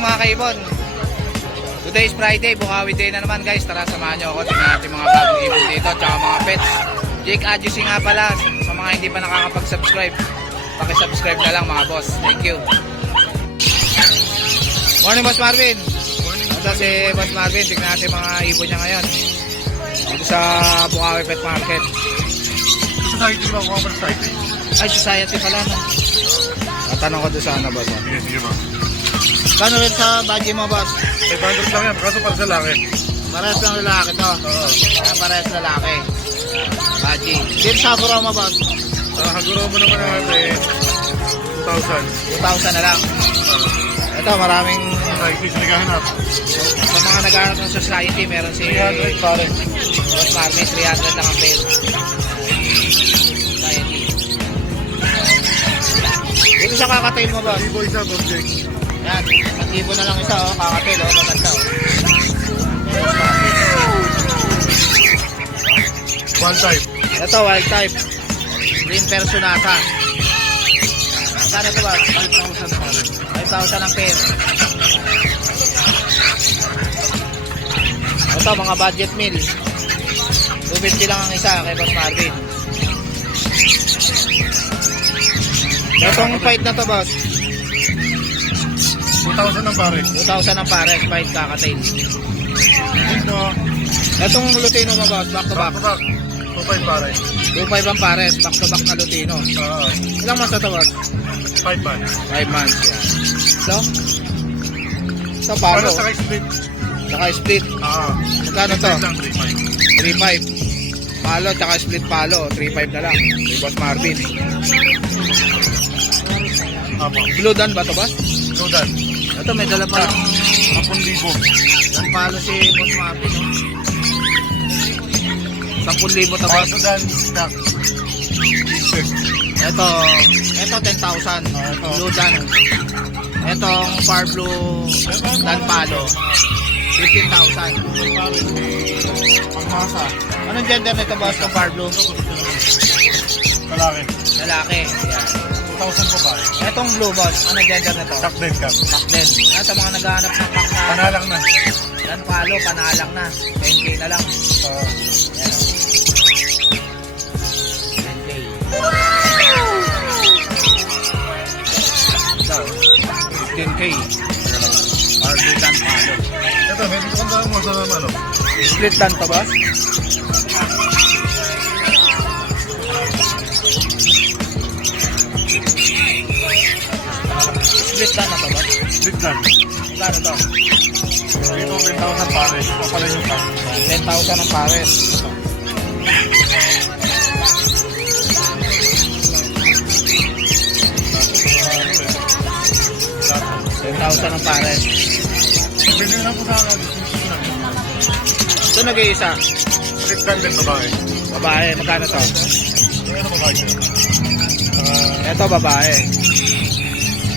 morning mga kaibon. Today is Friday, Bukawi Day na naman guys. Tara samahan nyo ako. Tingnan natin mga bagong ibon dito tsaka mga pets. Jake Adjusi nga pala. Sa mga hindi pa nakakapag-subscribe, paki-subscribe na lang mga boss. Thank you. Morning Boss Marvin. Ito si Boss Marvin. Tingnan natin mga ibon niya ngayon dito sa Bukawi Pet Market. Society ba? Common society? Ay, society pala no. Tatanong ko doon sa ano boss. Sige ba? Kano rin sa budget mo boss? 500 lang yan, kaso para sa laki. Parehas lang lalaki to. Oo. Ayan, parehas lalaki. Budget. Dito sa Aguro mo boss? Haguro mo naman natin 2,000. 2,000 na lang. Ito maraming Ay, please naghahanap. sa mga naghahanap ng society, meron si 300 pare. Boss Marvin, 300 lang ang pair. Society. Dito sa kakatail mo boss? Libo isa, Boss Jake. Yan, 1,000 na lang isa oh, kakatail oh, maganda oh. One type. Ito, wild type. Green Personata. Magkano ito ba? 5,000 pare. 5,000 ang pair. Ito, mga budget meal. 250 lang ang isa kay Boss Marvin. Itong fight na to boss, 2,000 ang pare. 2,000 ang pares, fight kakatail. Ito, Itong Lutino mo boss, back to back. back. 2,500 pare. 2,500 ang pares, back to back na Lutino. Oo. Ilang months na to boss? 5 months. 5 months yan. So, ito Para palo, sa split. saka split. Oo. Magkano to? Lang 3,500. 3,500. Palo, tsaka split palo, 3,500 na lang. Kay Boss Marvin. Apo. Blue Dan ba to boss? So done. Ito may dala pa lang 10,000. ang palo si Boss Marvin. No? 10,000 to boss. So done. Stock. Ito 10,000. Blue Dan. Etong Far Blue Dan palo, 15,000. Pagmasa. Anong gender nito boss ng Far Blue? Malaki. Lalaki. Yan. 2,000 po pare. Etong Blue boss, anong gender nito? Stock din ka. Pack din. Sa mga naghahanap ng pack na Panalang na. Dan palo, panalang na. 10K na lang. Oo. Ayan o. 10K. Ito, 15K. Far Blue Dan palo. Ito, may kung mo sa ano. Split Dan to boss? Split Dan na to boss? Split lang. Plano to? Dito 10,000 pare. Ito pala yung stock. 10,000 ang pares. $10,000 ang pares. Pwede na po sa akin. Ito nag-iisa. Split lang din babae. Babae, magkano to? Ano babae siya? Ito babae.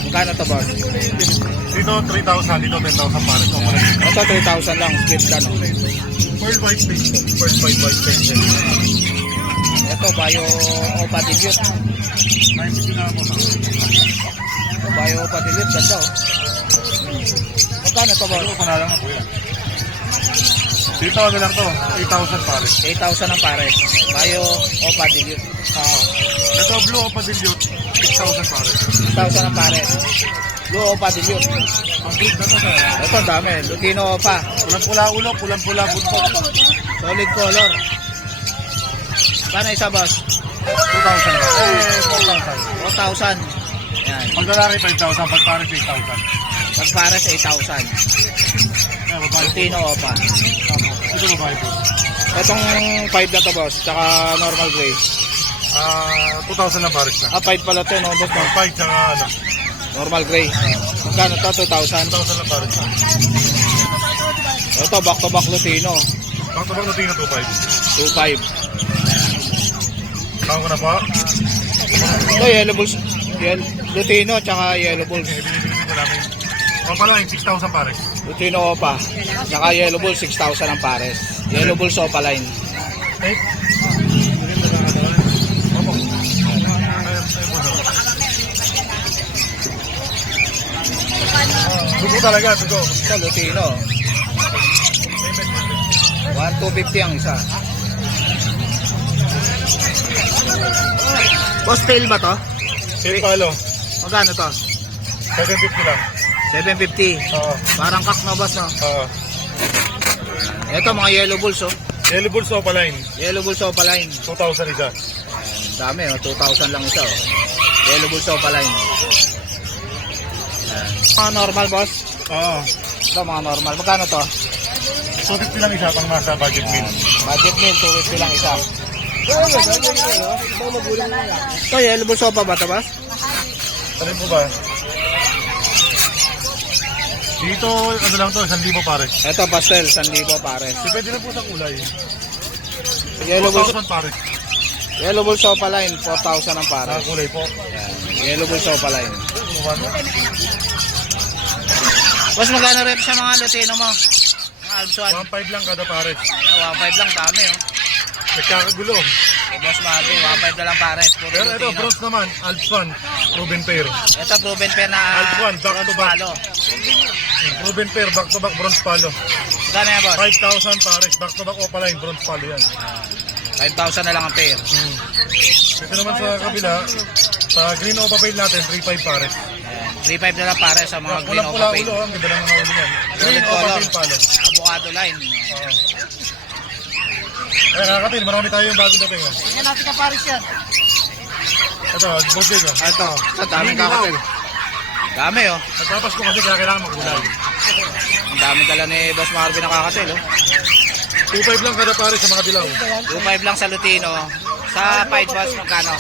Magkano to boss? Dito 3,000. Dito 10,000 pare. Ito pala yung Ito 3,000 lang, split dan. Oh. Pearl white face. Pearl white face. Ito Bio Opa Dilute. 90 na po na. Ito Bio Opa Dilute, ganda oh. Magkano to boss? Ito panalang na po yan. Dito ano lang to. 8,000 pare. 8,000 ang pares. Bio Opa Dilute. Ito blue o padilute. 6,000 pare. 6,000 ang pares. Blue Opa Dilute. Ang breed na to sir. Ito ang dami, Lutino Opa. Pulang-pula ulo, pulang-pula buntot. Solid color. Paano isa boss? 2,000. 4,000. 4,000. Yan. Pag lalaki 5,000, pag pare 6,000. Pag pares 8,000. Kaya babae. Lutino Opa. Ito babae po. Itong 5 na to boss, tsaka normal gray. 2,000 lang pares na. 5 pala to no boss no? 5 tsaka ano. Normal gray. Magkano to? 2,000. 2,000 lang pares na. Ito back to back Lutino. Ang tabang natin na 2,500. 2,500. Tawag ko na po. Ito yellow bulls. Lutino tsaka yellow bulls. Binibili ko namin. O pala yung 6,000 pares. Lutino Opa. Tsaka yellow bulls 6,000 ang pares. Yellow bulls Opa line. Eh? Opo. Dugo talaga, dugo. Ito, Lutino. 1,250 ang isa. Boss, tail ba to? Same palo. Magkano to? 750 lang. 750. Oo. Parang kak na, boss, no? Oo. Ito, mga yellow bulls, oh. Yellow Bulls Opaline. Yellow bulls opaline. 2,000 isa. Dami, oh. 2,000 lang isa, oh. Yellow bulls opaline. Mga normal, boss. Oo. Ito, mga normal. Magkano to? 250 lang isa pang masa budget meal. Budget meal, 250 lang isa. Ito, yellow bulls opa ba ito, boss? Alin po ba? Dito, ano lang to, 1,000 pare. Ito, pastel, 1,000 pare. Depende na po sa kulay. Yellow bulls, 4,000 pare. yellow bulls opaline, 4,000 ang pare. Sa kulay po. Yan. Yellow bulls opaline. Ano? Boss, magkano rin sa mga Lutino mo? Mga Alpsuan. 1,500 lang kada pare. 1,500 lang, dami, oh. Nagkakagulo. Boss Marvin, 1,500 na lang pare. Puro Pero ito, Lutino. bronze naman, Alps 1, proven pair. Ito, proven pair na Alps 1, back to back. palo. Proven pair, back to back, bronze palo. Magkano yan, boss? 5,000 pare, back to back Opaline, bronze palo yan. 5,000 na lang ang pair. Ito naman sa kabila, sa green Opa Pail natin, 3,500 pare. Ayan. 3,500 na lang pare sa mga green Pulang-pula Opa Pail. ulo, ang ganda ng mga ulo yan. Green Solid Opa color. Pail palo. Avocado line. Oo. Ay, kakatin, marami tayo yung bago dating. Oh. Yan natin ka pares yan. Ito, bugig. Oh. Ito, sa daming kakatil. Dami, oh. Nagpapas ko kasi kaya kailangan magkulay. Ang dami dala ni Boss Marvin na kakatil, oh. 2,500 lang kada pare sa mga dilaw. 2,500 lang sa Lutino. Sa Pied Boss, magkano?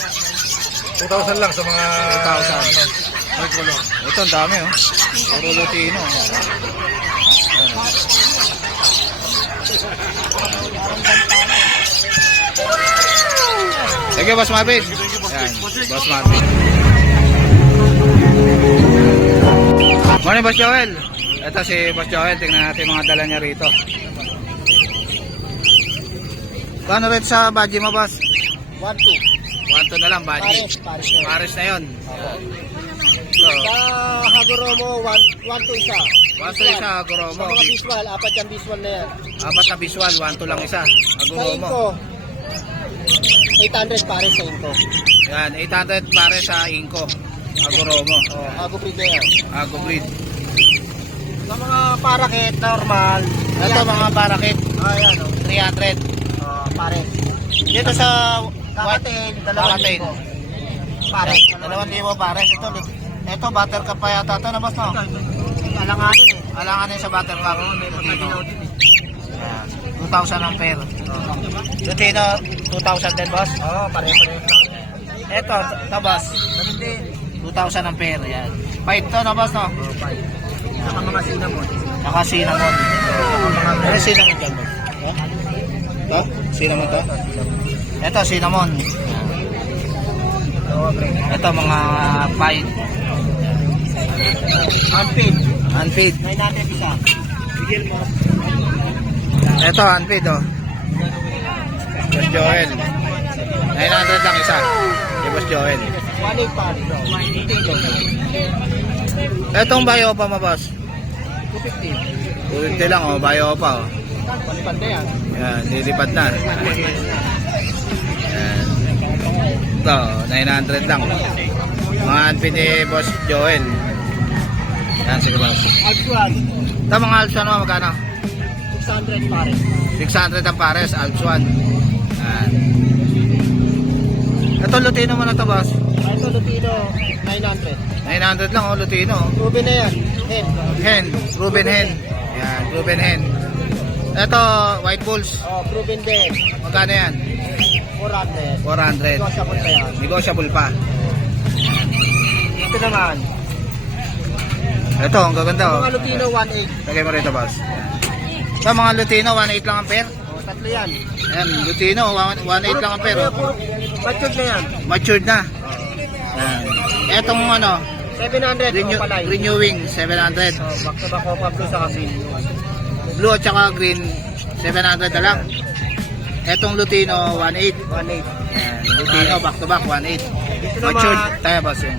2,000 lang sa mga 2,000. ano, may color. Ito, ang dami, oh. Puro Lutino. Thank you, Boss Marvin. Yan, Boss Marvin. Morning, Boss Joel. Ito si Boss Joel. Tingnan natin mga dala niya rito. Paano rin sa budget mo, Boss? 1-2. 1,2 na lang, budget. Pares na. Pares na yun. So, Sa Hagoromo, 1-2 isa. 1,2 isa, Agoromo. Sa mga visual, apat yung visual na yan. Apat na visual, 1,2 lang isa. Sa Agoromo. Inco, 800 pares sa Inco. Yan, 800 pare sa Inco. Agoromo. Oh, Hago breed na yan. Ago breed. Sa mga parakit, normal. Ito mga parakit, Ayan, oh. 300. Pares. Dito sa Kakatin, Kakatin. 2,000 pares. 2,000 pares. Ito, buttercup pa yata ito na, boss, no? Alanganin eh. Alanganin sa buttercup. Mataginaw din eh. Yan, 2,000 ang pair. Lutino, 2,000 din, boss. Oo, pare-pare. Ito, boss. Ganun din. 2,000 ang pair. Yan. Fight to na, boss, no? Saka mga cinnamon. Naka cinnamon. Ano cinnamon dyan, boss? Ito? Cinnamon to? Ito, cinnamon. Ito, mga fight. Unfit. Unfeed. 900 isa. Bigil mo. Ito, unfeed, oh. Boss Joel. 900 lang isa. Si Boss Joel. 1.8 pares. 1.8. Etong bayo pa mo, boss? 250. 250 lang, oh. Bayo pa, oh. Palipad na yan. Yan, lilipad na. Yan. Ito, 900 lang. Mga unfeed ni Boss Joel. Yan, sige, boss. Alpsuan, Ito, mga Alps, ano, magkano? 600 pares. 600 ang pares, Alps 1. Yan. Ito, Lutino mo na to, boss. Ito, Lutino, 900. 900 lang, oh, Lutino. Ruben na yan. Head. Hen, Ruben Hen. Yan, Ruben Hen. Ito, White Bulls. Oh, Ruben din. Magkano yan? 400. 400. Negotiable pa yan. Negotiable pa. Ito naman. Ito, ang gaganda, oh. Mga Lutino, 1.8. Lagay mo rito, boss. Sa mga Lutino, 1.8 lang ang pair. Oh, tatlo yan. Ayan, Lutino, 1.8 lang ang pair, oh. Matured na yan. Matured na. Ayan. Etong ano, 700. Opaline. renewing, 700. Oh, back to back opa blue sa kasi. Blue at saka green, 700 na lang. Etong Lutino, 1.8. 1.8. Ayan, Lutino, back to back, 1.8. Ito Matured. naman. Tayo, boss, yun.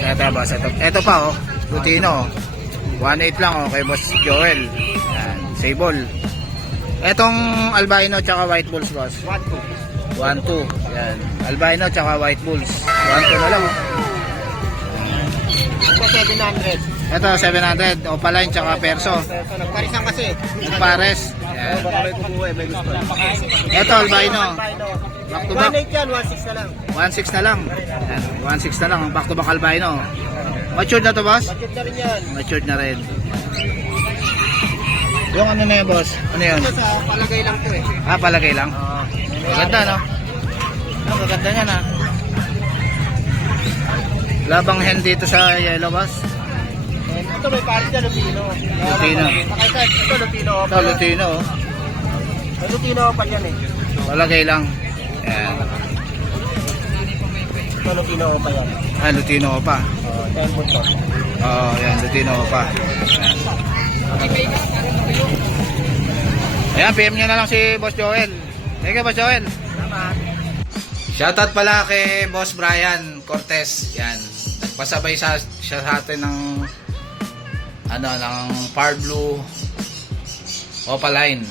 Tayo, boss. Ito pa, oh. Lutino. 1.8 lang, kay Boss Joel. Yan, sable. Etong albino tsaka white bulls, boss. 1-2. 1.2. Yan, albino tsaka white bulls. 1.2 na lang, Ito 700. Ito, 700. Opaline tsaka perso. Ito, nagparisan kasi. Nagpares. Yan. Baka may kukuha, may gusto. Ito, albino. Back to back. 1.8 yan, 1.6 na lang. 1.6 na lang. Yan, 1.6 na lang. Back to back albino. Matured na to, boss? Budget na rin yan. Matured na rin. Yung ano na yun, boss? Ano yun? Ito sa palagay lang to eh. Ah, palagay lang. Maganda, no? Maganda niya na. Labang hen dito sa yellow, boss. Ito may pares na Lutino. Lutino. Makita, ito Lutino. Ito, Lutino. Oh. May Lutino pa yan eh. Palagay lang. Yan. Ito Lutino pa yan. Ah, Lutino pa. Tempo to. Oo, yan. Lutino pa. Ayan, PM nyo na lang si Boss Joel. Thank you, Boss Joel. Salamat. Shoutout pala kay Boss Brian Cortez. Yan. Nagpasabay siya sa atin ng ng Par Blue Opaline.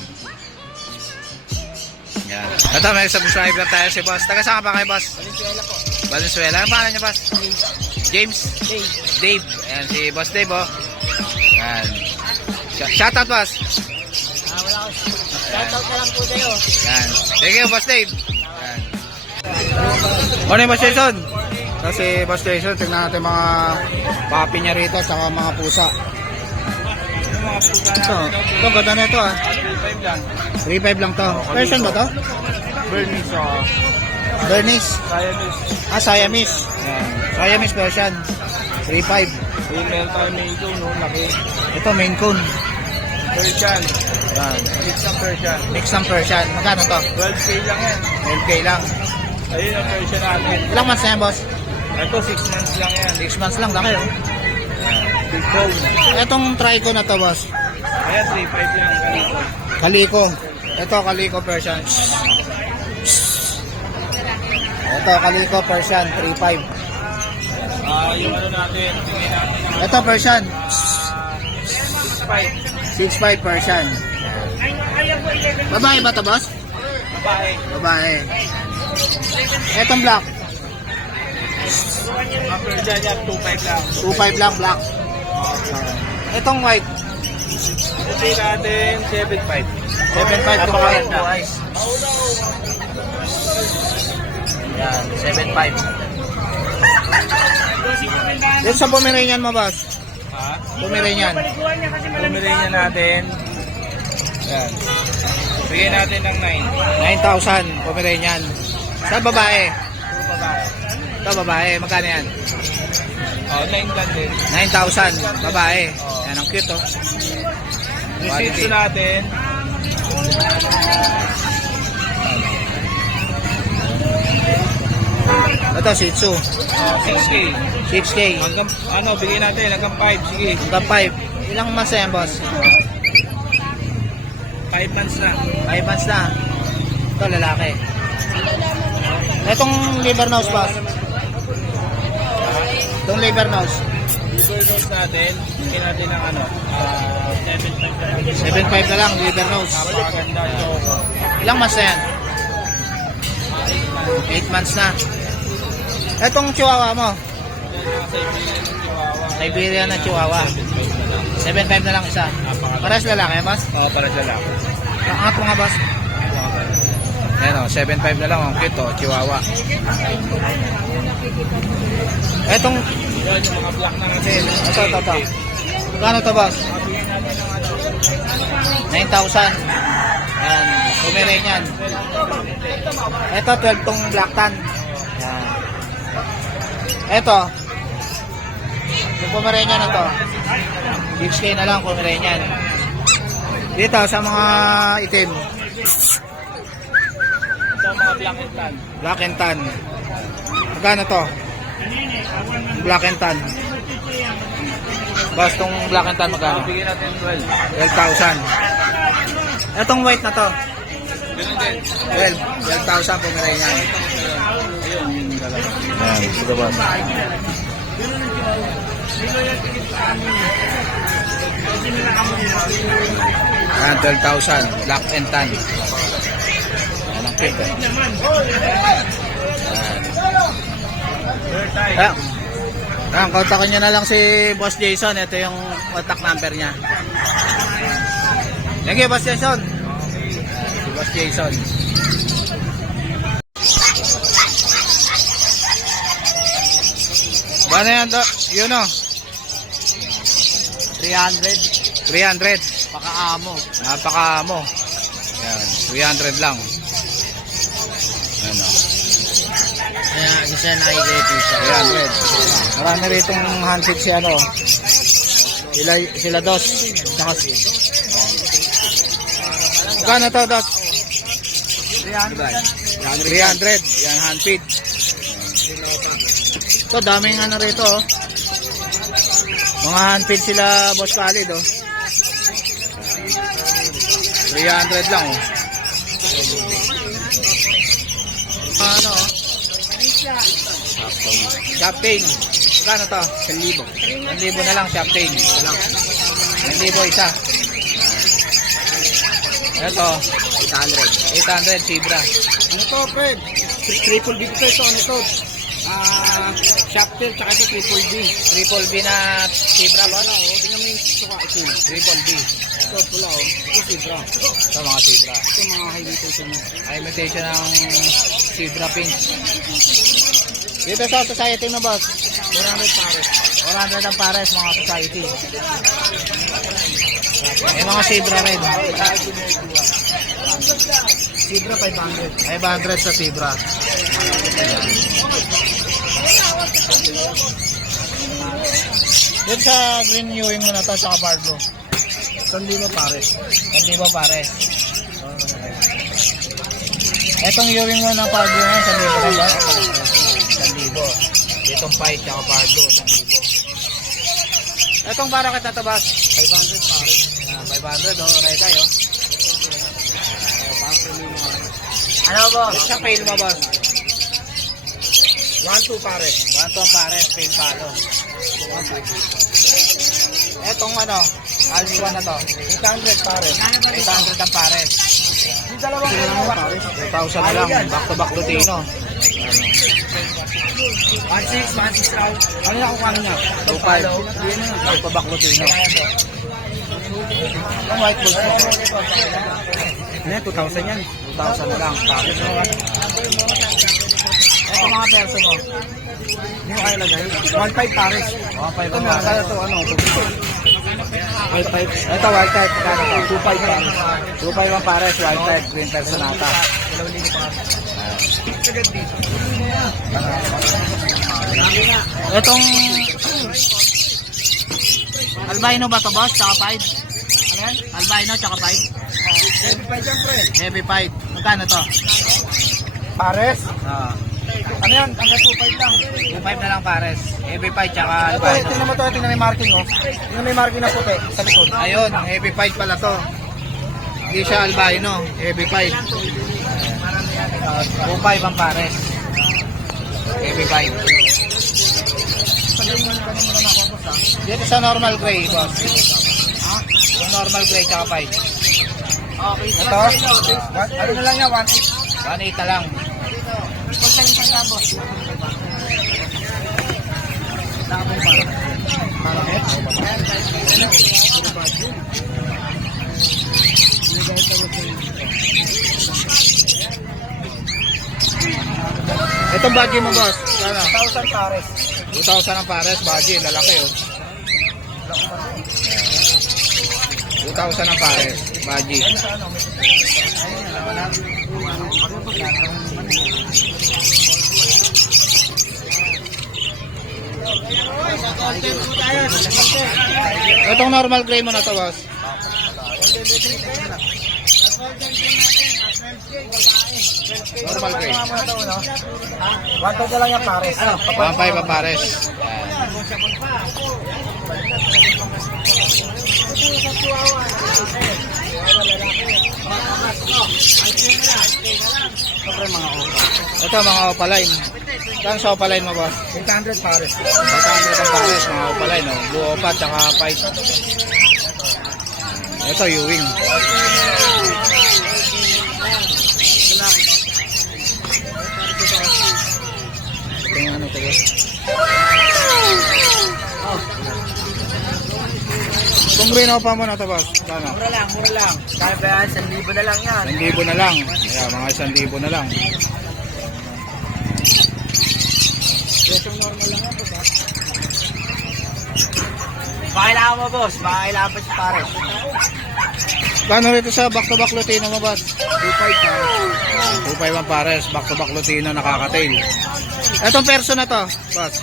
Yan. Ito, may subscriber tayo si Boss. Taga saan ka pa kay Boss? Valenzuela po. Valenzuela. Ang pangalan niya, Boss? James? Dave. Dave. Ayan, si Boss Dave, oh. Yan. Shoutout, Boss. Wala ko. Shoutout na lang po sa'yo. Yan. Thank you, Boss Dave. Yan. Morning, Boss Jason. Kasi Boss Jason, tignan natin mga papi niya rito at saka mga pusa. Ito, ganda na ito, ah. 3.5 lang to. Persian ba to? Bernice, Bernice. Siamese. Ah, Siamese. Yan. Siamese Persian. 3.5. Female tayo may ito, no? Laki. Ito, Maine Coon. Persian. Yan. Mix ng Persian. Mix ng Persian. Magkano to? 12K lang yan. 12K lang. Ayun ang Persian natin. Ilang months na yan, boss? Ito, 6 months lang yan. 6 months lang. Laki, oh. Big bone. Etong trico na to, boss. Ayan, 3.5 lang. Ganito. Kaliko. Ito, Kaliko Persian. Ito, Kaliko Persian, 3.5. Yung ano natin, tingin natin Ito, Persian. 6.5. 6.5 Persian. Babae ba to, boss? Babae. Babae. Etong black. Ang Persian yan, 2.5 lang. 2.5 lang, black. Etong white. Ito natin, 7.5. 7.5 to white na. Yan, 7.5. Dito sa Pomeranian mo, boss? Ha? Pomeranian. Pomeranian natin. Yan. Bigyan natin ng 9,000 Pomeranian. Sa babae. 9. Babae. Ito, babae. Magkano yan? Oh, 9 lang din. 9,000 babae. Yan, ang cute, oh. Receipt natin. Ito, Shih Tzu. 6K. 6K. Hanggang, bigyan natin hanggang 5. Sige. Hanggang 5. Ilang months na yan, boss? 5 months na. 5 months na. Ito, lalaki. Itong liver nose, boss. Itong liver nose. Liver nose natin. Bigyan natin ng 7.5 na lang. 7.5 na lang, liver nose. Napakaganda ito. Ilang months na yan? 8 months na. Itong chihuahua mo? Siberian na chihuahua. 7.5 na lang isa. Pares lalaki, boss? Oo, para sa lang. Angat mo nga, boss. Ayan, o, 7.5 na lang. Ang cute, o, chihuahua. Etong, Yan, yung mga black na natin. ito. Gano to, boss? 9,000. Ayan, Pomeranian. Ito, 12 tong black tan. Ayan. Ito, yung Pomeranian na to. 6K na lang, Pomeranian. Dito, sa mga itim. Ito, mga black and tan. Black and tan. Magkano to? Black and tan. Boss, tong black and tan magkano? Bigyan natin 12. 12,000. Etong white na to. Ganun din. 12,000 Pomeranian. Ayun, dalawa. Ayan, ito boss. Ayan, 12,000. Black and tan. Ayan ang cute eh. Ayan. Ayan, kontakin nyo na lang si Boss Jason. Ito yung contact number niya. Thank you, Boss Jason. Si Boss Jason. Ano yan, yun o? 300. 300. Pakaamo. Napakaamo. Yan, 300 lang. Ano? Kaya isa nakikita siya. 300. Marami ritong handpick si ano. Sila dos. Saka si. Magkano to, dos? 300. Yan, handpick. Ito, daming ano rito, oh. Mga handpick sila, Boss Khalid, oh. 300 lang, oh. Ano, oh. Captain. Magkano to? 1,000. 1,000 na lang, Captain. 1,000 isa. Ito, 800 Zebra. Ano to, Fred? Triple B ito. Ano to? Shopper, tsaka ito triple B. Triple B na Zebra, boss. Tingnan mo yung suka itim. Triple B. Ito pula, oh. Ito zebra. Ito mga Zebra. Ito mga high imitation mo. Imitation ng Zebra Pins. Dito sa society mo, boss. 400 pares. 400 ang pares, mga society. May mga Zebra rin. Zebra 500. 500 sa Zebra. Dito sa green Ewing mo na to, saka Bardo. 1,000 pares. 1,000 pares. Etong Ewing mo na Bardo na yan, 1,000 na ba? 1,000. Itong Pied, saka Bardo, 1,000. Etong barakit na to, boss? 500 pares. 500, oh, Rekay, oh. Ano ba? Sa pail mo, boss? 1-2 pares. 1 to pares, pail palo. Etong ano, Alpha na to. 800 pares. 800 ang pares. Yung dalawang pares. 2,000 na lang, back to back Lutino. 1-6 out. Ano na kung ano niya? 2,500. Back to back Lutino. Ang white balls mo. Ano 2,000 yan? 2,000 na lang, package mo. Ito mga perso mo. Hindi mo kaya lagay. 1-5 pares. 1,500 Ito ang mga kaya pares. to ano? 1-5. Ito wild type, kano to? 2-5 yan. 2,500 ang pares, wild type, green personata. Itong albino ba to, boss? Tsaka 5? Ano yan? Albino tsaka 5? Heavy 5 yan, pre. Heavy 5. Magkano to? Pares? Ah, Ano yan? Hanggang 2-5 lang. 2,500 na lang pares. Heavy 5 tsaka Ito, albino. tingnan mo to. Tingnan mo yung marking, oh. Tingnan mo yung marking na puti sa likod. Ayun, heavy 5 pala to. Hindi siya albino, heavy 5. 2,500 ang pares. Heavy 5. Sabihin mo na ganun muna ako, boss, ha? Dito sa normal gray, boss. Ha? Yung normal gray tsaka 5. Okay. Ito? Ano na lang yan? 1-8. 1,800 na lang. Pag sa isang lang, boss. Itong budget mo, boss. Ano? 1,000 pares. 2,000 ang pares, budget. Lalaki, oh. 2,000 ang pares, budget. Itong normal gray mo na to, boss. Normal gray. 1,000 na lang yan, pares. 1,500 ang pares. Siyempre mga opa. Ito mga opaline. Kano sa opaline mo, boss? 800 pares. 800 ang pares, mga opaline, no? Blue opa, tsaka white. Ito, Ewing. Ito yung ano, ito, boss. Itong green opa mo na ito, boss. Kano? Mura lang, mura lang. Kaya ba yan, 1,000 na lang yan. 1,000 na lang. Ayan, mga 1,000 na lang. Presyo normal lang yan, boss. Pakailangan mo, boss. Pakailangan pa si pares. Kano rito sa back-to-back Lutino mo, boss? 2.5 pares. 2.5 ang pares, back-to-back Lutino, nakaka-tail. Etong perso na to, boss.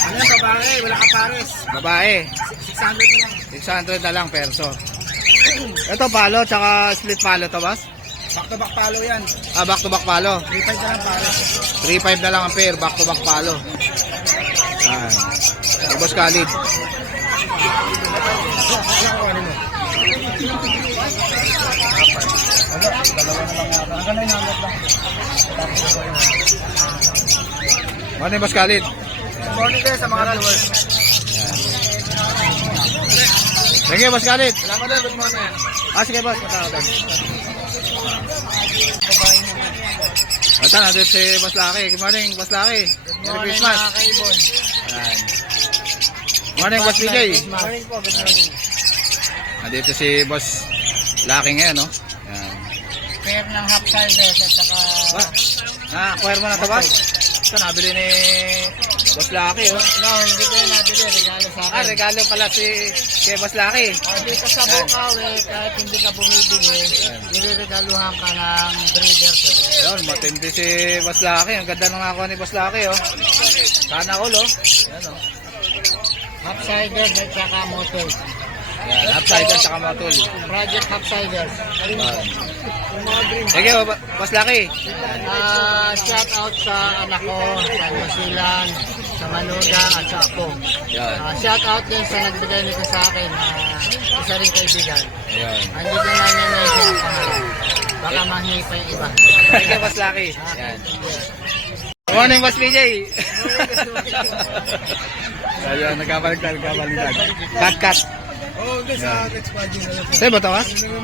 Ano yan, babae? Wala ka pares. Babae, 600 lang. 600 na lang perso. Ito palo, tsaka split palo to, boss? Back-to-back palo yan. Ah, back-to-back palo. 3.5 na lang pares. 3.5 na lang ang pair, back-to-back palo. Ayan. Hey, Boss Khalid. Ano yung Boss Khalid? Good morning guys sa mga viewers. Thank you, Boss Khalid. Salamat din, good morning. Ah, sige, boss. Matawag. Ito, natin si Boss Lucky. Good morning, Boss Lucky. Merry Christmas. Mga kaibon. Ayan. Morning, Boss PJ. Good morning po, good morning. Nandito si Boss Lucky ngayon, no? Ayan. Pair ng half sizes at saka... Na-acquire mo na ito, boss? Ito, nabili ni Boss Lucky, oh. No, hindi ko yun nabili. Regalo sa akin. Ah, regalo pala kay Boss Lucky. Dito sa Bukawi, kahit hindi ka bumibili, niregaluhan ka ng breeder. Ayun, matindi si Boss Lucky. Ang ganda ng ako ni Boss Lucky, oh. Sana all, oh. Ayan, oh. Half-siders at saka motors. Ayan, upside at saka motul. Project half-siders. Sige, Boss Lucky. Shout out sa anak ko, sa New Zealand, sa Manuga at sa ako. Ayan. Shout out din sa nagbigay nito sa akin, isa rin kaibigan. Ayan. Hindi ko na nanayin ang pangalan. Baka mahingi pa yung iba. Sige, Boss Lucky. Ayan. Good morning, Boss PJ. Ayan, nagkabaligtad. Cut. Oo, sa next budget na lang. Sa'yo ba ito, Boss? Ayun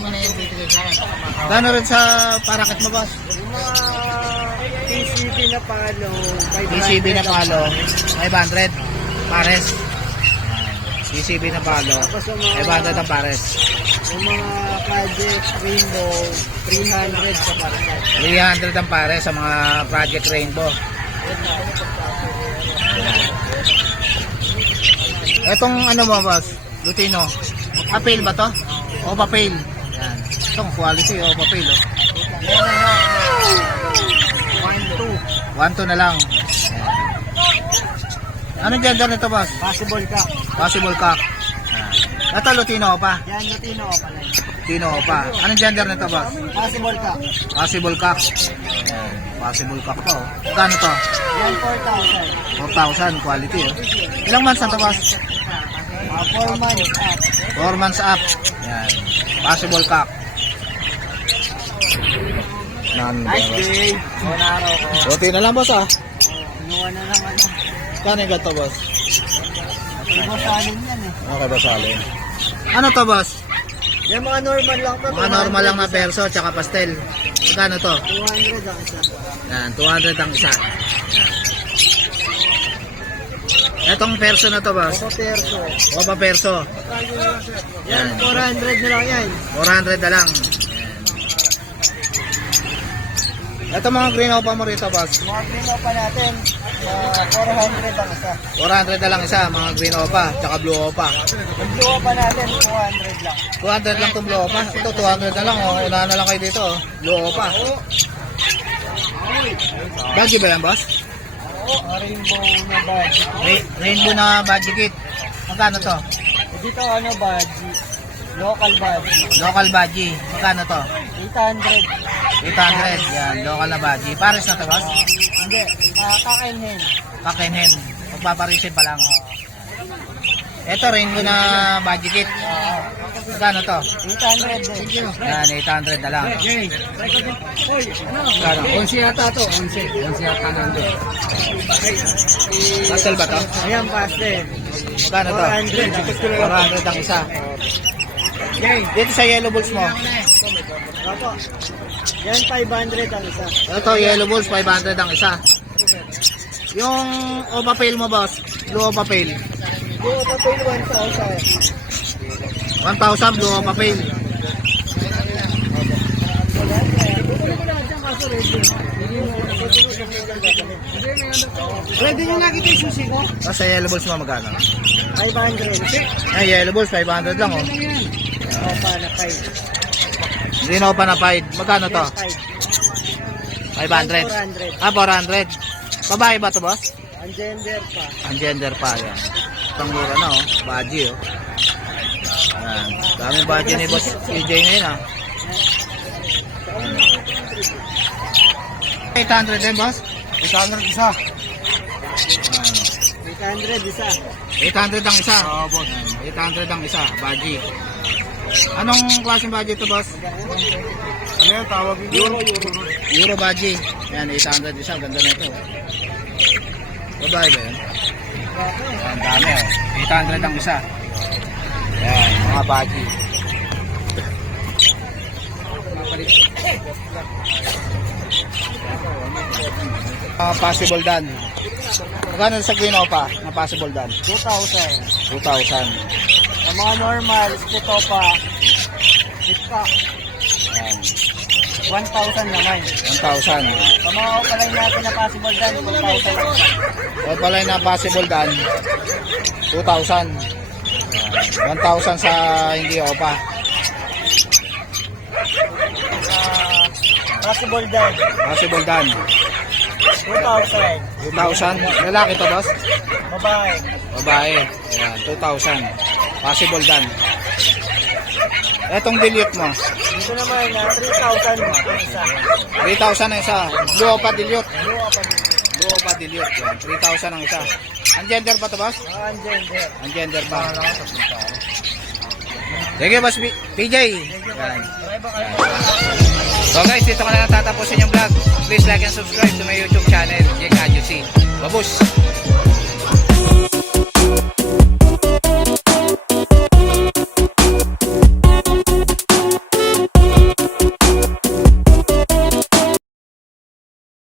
mo na yung bibigay sa akin. Dano rin sa parakit mo, Boss? Yung mga PCB na palo, PCB na palo, 500. Pares. PCB na palo, 500 ang pares. yung mga project rainbow, 300 sa pares. 300 ang pares sa mga Project Rainbow. Etong ano mo, boss? Lutino. Papel ba to? O papel? Yan. Itong quality o papel, oh. Yan na 1-2. 1-2 na lang. Anong gender nito, boss? Possible ka. Possible cock. Ito, Lutino pa. Yan, Latino ka pala. Lutino pa. Anong gender nito, boss? Possible ka. Possible cock. Yan. Possible cock pa, oh. Kano to? Yan, 4,000. 4,000 quality, oh. Ilang months na to, boss? 4 months up. 4 months up. Yan. Possible cock. Nice day. Buwan araw ko. Buti na lang, boss, ah. Inuwan na lang ano. Kano yung ganito, boss? Ibasalin yan eh. Okay, boss, alin. Ano to, boss? Yan mga normal lang to. Mga normal lang na perso, tsaka pastel. Kano to? 200 ang isa. Yan, 200 ang isa. Yan. Etong perso na to, boss. Opo perso. Opa perso. Yan, 400 na lang yan. 400 na lang. Ito mga green opa mo rito, boss. Mga green pa natin. 400 ang isa. 400 na lang isa, mga green opa, tsaka blue opa. Yung blue pa natin, 200 lang. 200 lang itong blue opa. Ito, 200 na lang, oh. Unahan na lang kayo dito, oh. Blue opa. Baggy ba yan, boss? Oo, rainbow na badge. Rainbow na badge kit. Magkano to? Dito ano badge? Local badge. Local badge. Magkano to? 800. 800. Yan, local na badge. Pares na to, boss? Hindi, kakainhin. Pakinhin. Magpaparisin pa lang. Ito, rainbow na budget kit. Magkano to? 800 din. Yan, 800 na lang. Magkano? 11 yata to. 11 yata nandun. Pastel ba to? Ayan, pastel. Magkano to? 400 ang isa. Dito sa yellow balls mo. Opo. Yan, 500 ang isa. Ito, yellow balls, 500 ang isa. Yung Opa Pail mo, boss. Blue Opa Pail. Yung papel 1,000. 1,000 Blue Opa Pail. Ready nyo nakita yung susi ko? Tapos sa yellow balls mo, magkano? 500. Ay, yellow balls, 500 lang, oh. Opa na 5. Hindi na Opa na 5. Magkano to? 500. 400. Ah, 400. Babae ba to, boss? Ang gender pa. Ang gender pa, yan. Pangmura na, oh. Baji, oh. Yan. Daming baji ni boss EJ ngayon, ah. 800 din, boss? 800 isa. 800 isa. 800 ang isa. Oo, boss. 800 ang isa, baji. Anong klaseng baji to, boss? Ano yan, tawag Euro baji. Yan, 800 isa. Ganda na ito. Babae ba yan? Ang dami, oh. 800 ang isa. Yan, mga baji. Possible dan. Magkano sa Green Opa na possible dan? 2,000. 2,000. Ang mga normal, ito pa. Ito. Yan. 1,000 naman. 1,000. Ang mga opalay natin na possible dan, 2,000 lang. O pala na possible dan, 2,000. 1,000 sa hindi Opa. Possible dan, Possible dan, 2,000. 2,000. Lalaki to, boss? Babae. Babae. Yan, 2,000. Possible dan. Etong dilute mo, Dito naman na 3,000 ang isa. 3,000 ang isa. Blue Opa dilute. Blue pa din. Blue Opa dilute. Yan, 3,000 ang isa. Ang gender pa to, boss? Ang gender. Ang gender pa. Sige, boss PJ. Yan. So guys, dito ko na natatapusin yung vlog. Please like and subscribe to my YouTube channel, Jake Adjusi. Babus!